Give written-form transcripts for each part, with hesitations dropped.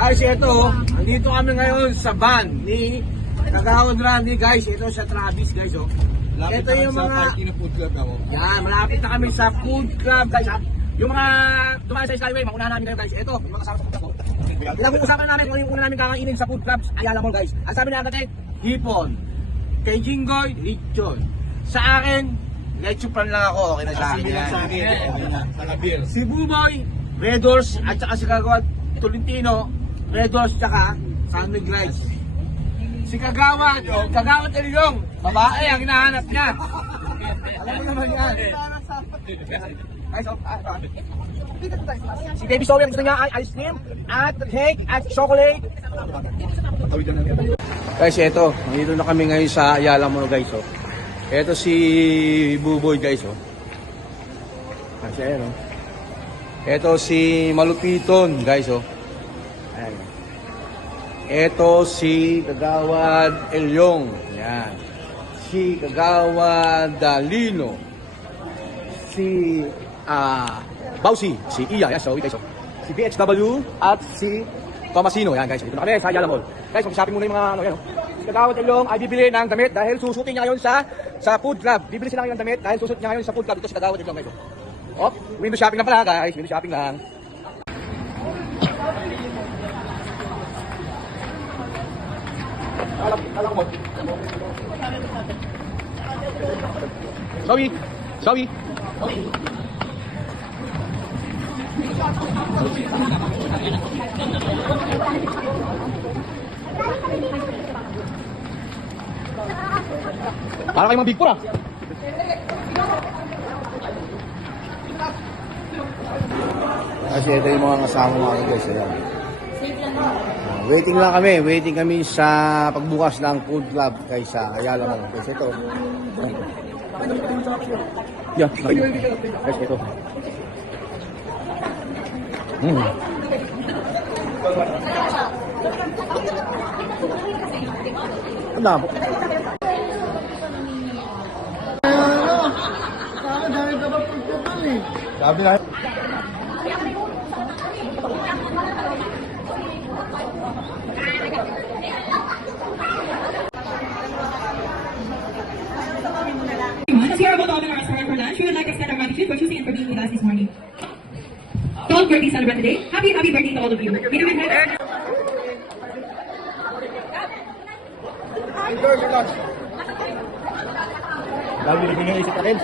Guys, ito, andito kami ngayon sa van ni Kagawad Randy, guys. Ito sa Travis, guys, oh. Ito yung mga food club na mo. yan, malapit na kami sa food club, guys, ha? Yung mga dumaan sa Skyway, mauna namin kayo, guys. Ito, yung mga kasama sa food club, oh. Pinag-uusapan namin kung yung una namin kakainin sa food clubs, Ayala Mall, guys. Ang sabi na natin, hipon. Kay Jinggoy, lechon. Sa akin, lechon plan lang ako, okay na sa akin. Sa akin. Sa beer. Si Buboy, Red Doors, at saka si Kagawad Tolentino, Red Doors, tsaka Sandwich Rice. Si Kagawad Elyong, babae ang hinahanap niya. Alam mo naman yan. Guys, si Baby Zoe ang gusto niya ay ice cream, at cake, at chocolate. Guys, eto, nandito na kami ngayon sa Ayala Mall, guys, oh. Eto si Buboy, guys, oh. Kasi ayan, oh. Eto si Malupiton, guys, oh. Ayan. Eto si Kagawad Elyong. Ayan. Si Kagawad Dalino. Si Bausi, si Iya, yan, so, guys, oh. Si BHW at si Tomasino. Yan, guys, dito na kami sa Ayala Mall. Guys, mag-shopping muna yung mga ano, yan, oh. Si Kagawad Elyong ay bibili ng damit dahil susutin niya ngayon sa food club. Bibili sila ngayon ng damit dahil susut niya ngayon sa food club. Dito si Kagawad Elyong, guys, oh. Oh, window shopping lang pala, guys. Window shopping lang. Sorry. Para kayong mga big four, ah. Kasi ito yung mga kasama mga guys. Ayan. Waiting kami sa pagbukas ng food club guys sa Ayala Mall. Guys, ito. Yeah, guys, ito. Ang dami. Sabi na. As we are about to open our restaurant for lunch, we would like to extend our gratitude for choosing and for being with us this morning. 12th birthday celebrant today. Happy birthday to all of you. Enjoy your lunch. Dami na pinaisip natin.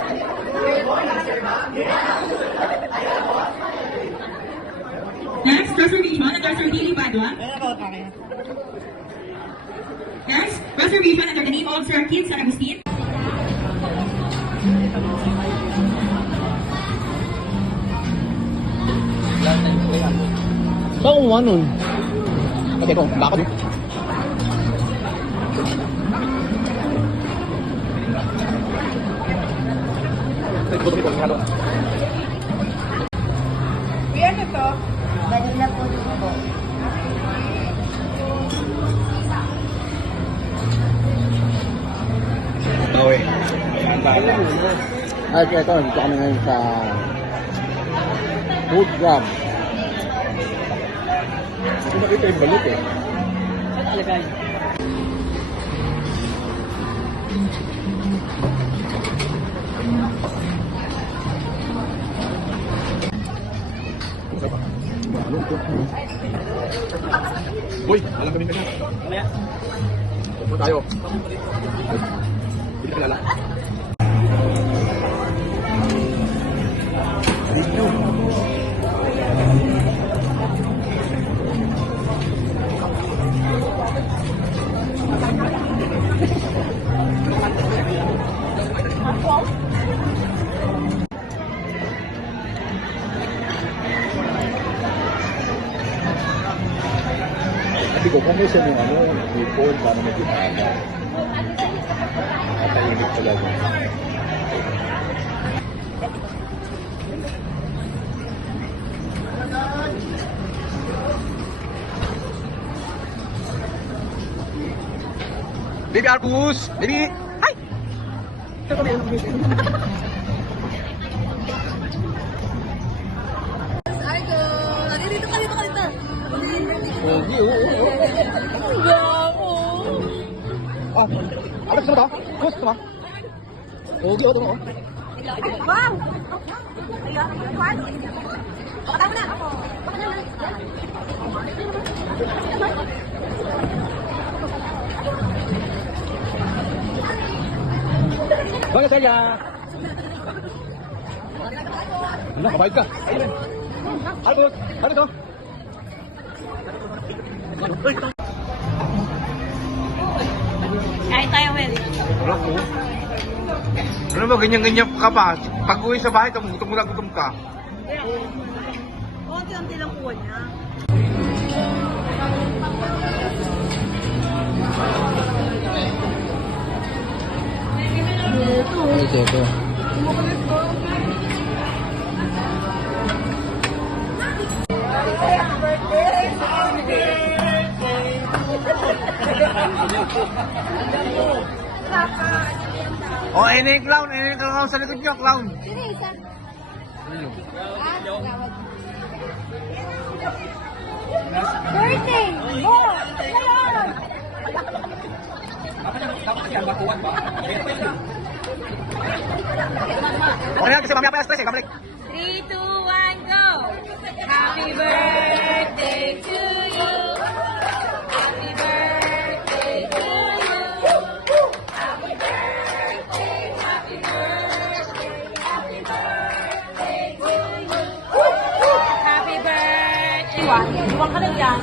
Next, Rosar Vivan and Rosar Dili Badwa. Next, Rosar Vivan under the name of Sir Kid San Agustin. Saan kung ano? Kasi ito, bakit yun? Ano to? Vanilla po dito po. Okay. Ay, kaya ito, dito kami ngayon sa food club. Hindi makita yung balut eh. Saan alagay? Uy, alam kami na yan. Mamaya. Punta tayo. Hindi ka kilala. Sabi ko, kung siya yung hipon, paano mag-ipaga? Nakahimik talaga. Baby Argus! Baby! Hi! Idol! Dito ka dito. Pogi, oo. Ah, Alex, gusto mo to? Gusto mo? Pogi, oo, ito mo. Wow! Pakatawa na ako. Bagaimana saja? Ano, kabayad ka? Ayun. Ano to? Ano to? Kain tayo, Will. Wala ko. Ano ba, ganyan-ganyan ka pa? Pag uwi sa bahay, gutom na gutom ka. Unti-unti lang kuha niya. Ito. Oh, ini clown sa likod niyo, clown. Birthday! Oh! Ngayon! Okay na, kasi mamaya pa yung stress eh, babalik. 3, 2, 1, go! Happy birthday to you! Happy birthday to you! Happy birthday, happy birthday, happy birthday to you! Happy birthday! Iwan ka na dyan.